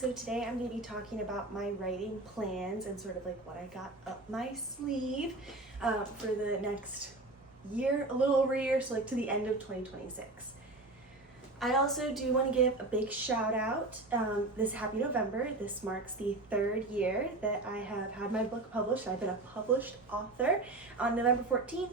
So today I'm going to be talking about my writing plans and sort of like what I got up my sleeve for the next year, a little over a year, so like to the end of 2026. I also do want to give a big shout out this happy November. This marks the 3rd year that I have had my book published. I've been a published author. On November 14th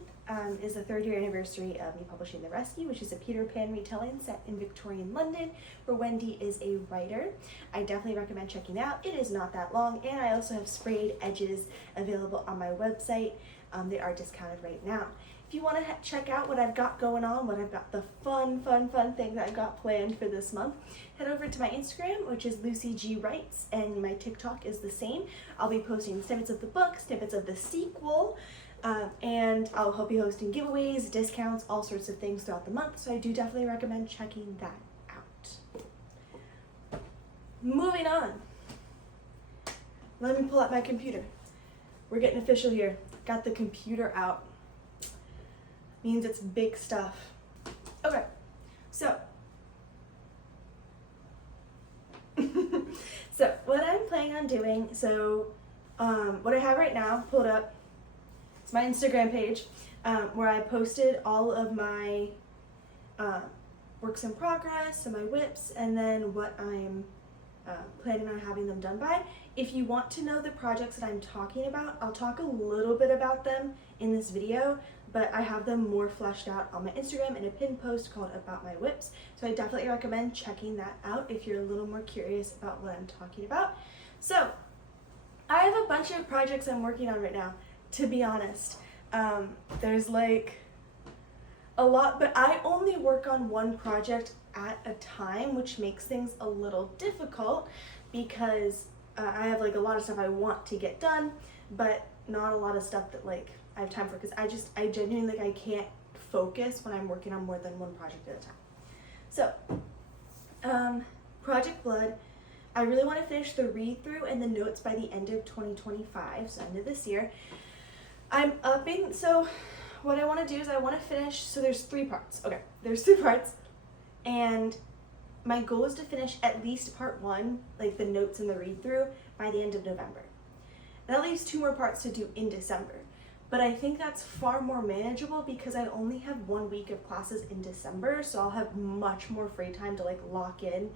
is the 3rd year anniversary of me publishing The Rescue, which is a Peter Pan retelling set in Victorian London where Wendy is a writer. I definitely recommend checking it out. It is not that long, and I also have sprayed edges available on my website. They are discounted right now. If you want to check out what I've got going on, what I've got the fun things that I've got planned for this month, head over to my Instagram, which is Lucy G Writes, and my TikTok is the same. I'll be posting snippets of the book, snippets of the sequel, and I'll be hosting giveaways, discounts, all sorts of things throughout the month, so I do definitely recommend checking that out. Moving on. Let me pull out my computer. We're getting official here. Got the computer out. Means it's big stuff. Okay, so what I'm planning on doing, what I have right now pulled up, it's my Instagram page where I posted all of my works in progress and my whips, and then what I'm planning on having them done by. If you want to know the projects that I'm talking about, I'll talk a little bit about them in this video, but I have them more fleshed out on my Instagram in a pinned post called About My Whips. So I definitely recommend checking that out if you're a little more curious about what I'm talking about. So I have a bunch of projects I'm working on right now, to be honest. There's like a lot, but I only work on one project at a time, which makes things a little difficult because I have like a lot of stuff I want to get done, but not a lot of stuff that like I have time for, because I genuinely like I can't focus when I'm working on more than one project at a time. So, Project Blood, I really want to finish the read through and the notes by the end of 2025, so end of this year. So what I want to do is I want to finish, so there's 3 parts. Okay, there's 3 parts, and my goal is to finish at least part 1, like the notes and the read through, by the end of November. That leaves 2 more parts to do in December. But I think that's far more manageable because I only have 1 week of classes in December, so I'll have much more free time to like lock in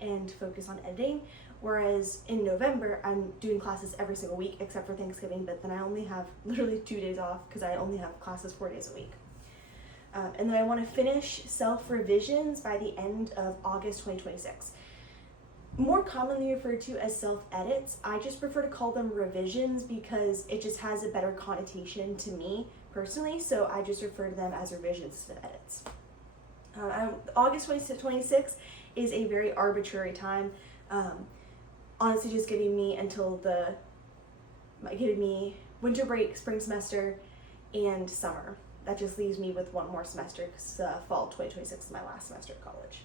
and focus on editing. Whereas in November, I'm doing classes every single week except for Thanksgiving, but then I only have literally 2 days off because I only have classes 4 days a week. And then I want to finish self-revisions by the end of August 2026. More commonly referred to as self-edits, I just prefer to call them revisions because it just has a better connotation to me personally, so I just refer to them as revisions instead of edits. August 2026 is a very arbitrary time, honestly just giving me winter break, spring semester, and summer. That just leaves me with 1 more semester because fall 2026 is my last semester of college.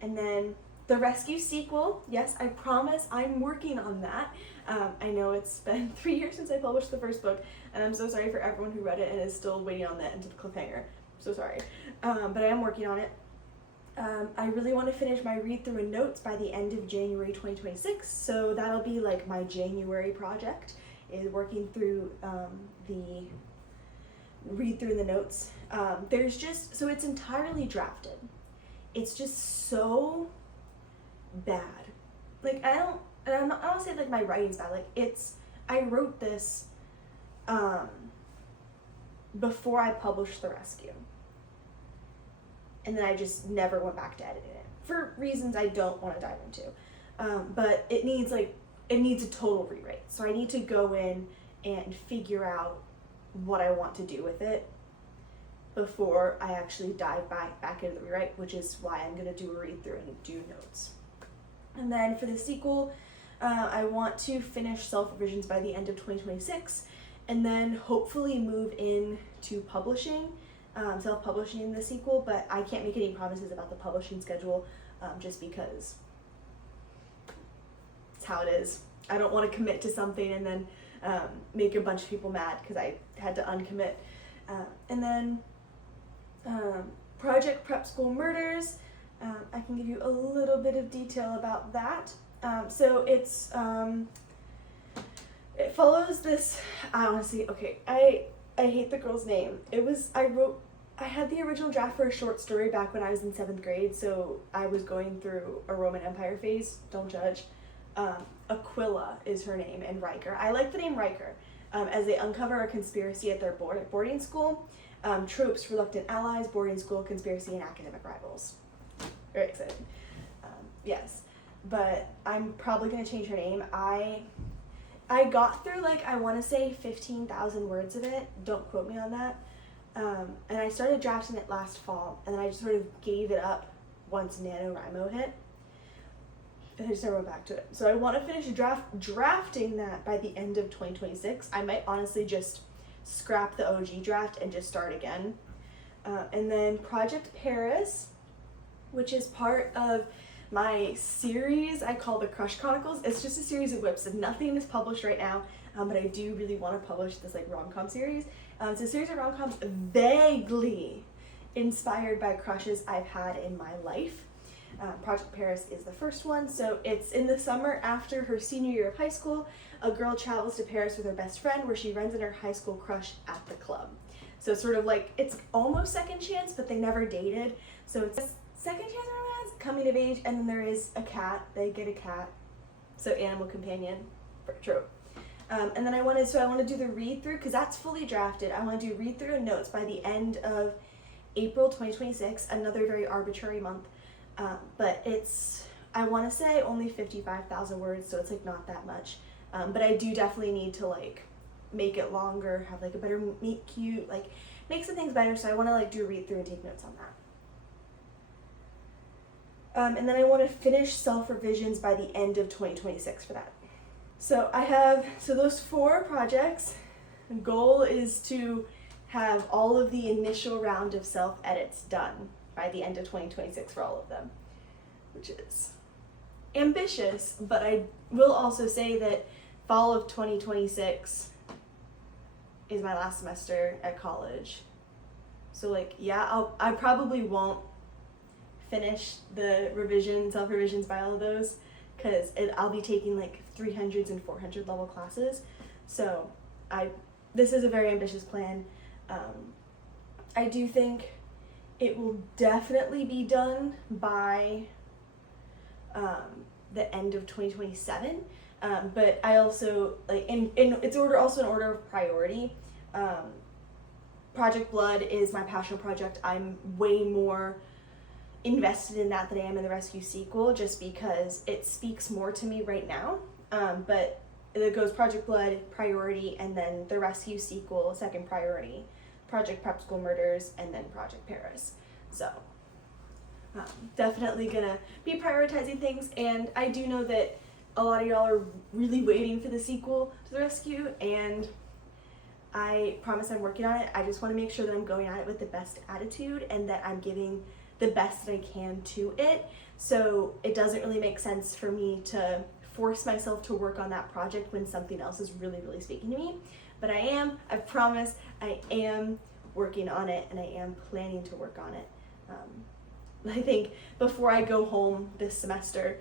And then The Rescue sequel, yes, I promise I'm working on that. I know it's been 3 years since I published the first book, and I'm so sorry for everyone who read it and is still waiting on that into the cliffhanger. I'm so sorry. But I am working on it. I really want to finish my read-through and notes by the end of January 2026, so that'll be like my January project, is working through the read-through and the notes. So it's entirely drafted. It's just so bad. Like I don't say like my writing's bad. Like I wrote this before I published The Rescue, and then I just never went back to editing it for reasons I don't want to dive into. But it needs a total rewrite. So I need to go in and figure out what I want to do with it before I actually dive back into the rewrite, which is why I'm going to do a read through and do notes. And then for the sequel, I want to finish self-revisions by the end of 2026, and then hopefully move into publishing, self-publishing the sequel, but I can't make any promises about the publishing schedule just because it's how it is. I don't want to commit to something and then make a bunch of people mad because I had to uncommit. And then Project Prep School Murders, I can give you a little bit of detail about that. So it follows this, I honestly, okay, I hate the girl's name. I had the original draft for a short story back when I was in 7th grade, so I was going through a Roman Empire phase, don't judge. Aquila is her name, and Riker. I like the name Riker, as they uncover a conspiracy at their boarding school. Tropes, reluctant allies, boarding school, conspiracy, and academic rivals. Very excited. Yes, but I'm probably going to change her name. I got through, like, I want to say 15,000 words of it. Don't quote me on that. And I started drafting it last fall, and then I just sort of gave it up once NaNoWriMo hit. And I just never went back to it. So I want to finish drafting that by the end of 2026. I might honestly just scrap the OG draft and just start again. And then Project Paris, which is part of my series I call the Crush Chronicles. It's just a series of whips, and nothing is published right now, but I do really want to publish this like rom-com series. It's a series of rom-coms vaguely inspired by crushes I've had in my life. Project Paris is the first one. So it's in the summer after her senior year of high school. A girl travels to Paris with her best friend, where she runs into her high school crush at the club. So it's sort of like, it's almost second chance, but they never dated. So it's second chance romance, coming of age, and then there is a cat. They get a cat. So animal companion, trope. And then I want to do the read through, because that's fully drafted. I want to do read through and notes by the end of April 2026, another very arbitrary month. But it's, I want to say only 55,000 words, so it's like not that much. But I do definitely need to like make it longer, have like a better meet cute, like make some things better. So I want to like do a read through and take notes on that. And then I want to finish self-revisions by the end of 2026 for that. So I have, so those 4 projects, the goal is to have all of the initial round of self-edits done by the end of 2026 for all of them, which is ambitious, but I will also say that fall of 2026 is my last semester at college. So like, yeah, I probably won't finish the self-revisions by all of those, because I'll be taking like 300s and 400 level classes. So this is a very ambitious plan. I do think it will definitely be done by the end of 2027. But I also, like, it's also in order of priority. Project Blood is my passion project. I'm way more invested in that than I am in the Rescue sequel, just because it speaks more to me right now. But it goes Project Blood, priority, and then the Rescue sequel, second priority, Project Prep School Murders, and then Project Paris. So definitely gonna be prioritizing things, and I do know that a lot of y'all are really waiting for the sequel to the Rescue, and I promise I'm working on it. I just want to make sure that I'm going at it with the best attitude and that I'm giving the best that I can to it. So it doesn't really make sense for me to force myself to work on that project when something else is really, really speaking to me. But I promise, I am working on it, and I am planning to work on it. I think before I go home this semester,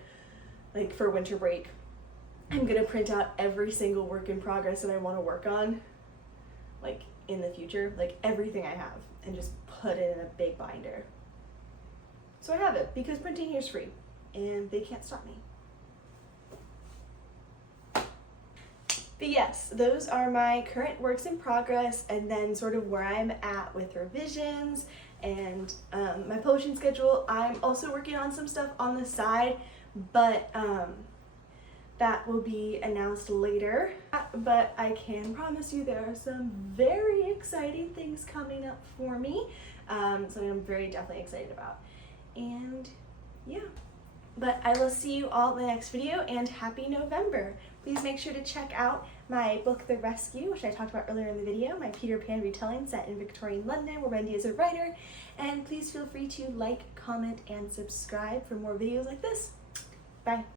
like for winter break, I'm gonna print out every single work in progress that I want to work on, like in the future, like everything I have, and just put it in a big binder. So I have it, because printing here is free, and they can't stop me. But yes, those are my current works in progress, and then sort of where I'm at with revisions and my publishing schedule. I'm also working on some stuff on the side, but that will be announced later. But I can promise you there are some very exciting things coming up for me, something I'm very definitely excited about. And yeah, but I will see you all in the next video, and happy November. Please make sure to check out my book, The Rescue, which I talked about earlier in the video, my Peter Pan retelling set in Victorian London, where Wendy is a writer. And please feel free to like, comment, and subscribe for more videos like this. Bye.